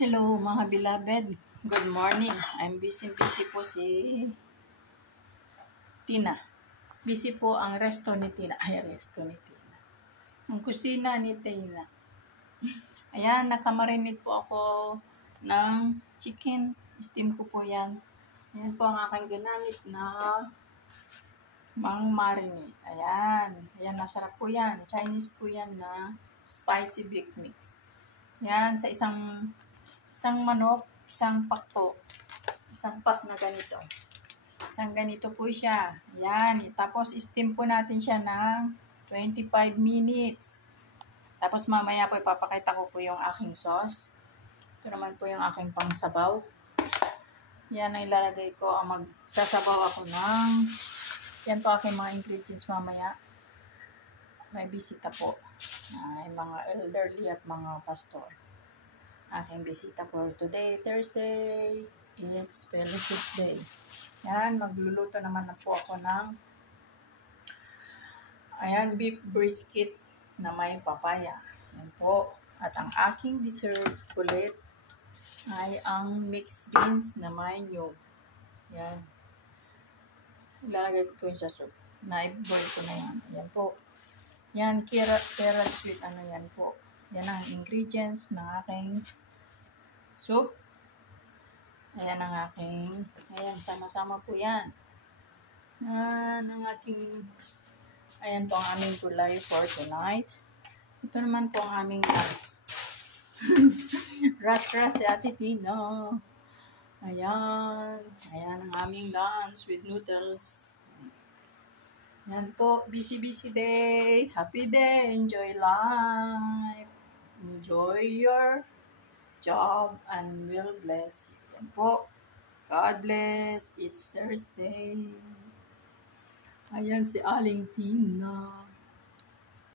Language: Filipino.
Hello mga beloved, good morning. I'm busy po si Tina. Busy po ang resto ni Tina. Ang kusina ni Tina. Ayan, nakamarinate po ako ng chicken. Steam ko po yan. Ayan po ang aking ginamit na marinate. Ayan, masarap po yan. Chinese po yan na spicy big mix. Ayan, sa isang manok, isang pack po. Isang pack na ganito. Isang ganito po siya. Ayan. Tapos, steam po natin siya ng 25 minutes. Tapos, mamaya po ipapakita ko po yung aking sauce. Ito naman po yung aking pangsabaw. Yan ang ilalagay ko. Magsasabaw ako ng... Yan po aking mga ingredients mamaya. May bisita po. Ay, mga elderly at mga pastor. Aking bisita for today, Thursday. It's fellowship day. Yan, magluluto naman na po ako ng beef brisket na may papaya. Yan po. At ang aking dessert ulit ay ang mixed beans na may nyug. Yan. Ilalagay ko yun sa soup. Na-boil ko na yan. Yan po. Yan, carrot sweet yan po. Yan ang ingredients ng aking soup. Ayan ang aking, sama-sama po yan. Ayan po ang aming gulay for tonight. Ito naman po ang aming lunch. Ras si Ate Tina. Ayan ang aming lunch with noodles. Ayan po, busy day. Happy day, enjoy life. Enjoy your job and will bless you. Yan po. God bless. It's Thursday. Ayan si Aling Tina.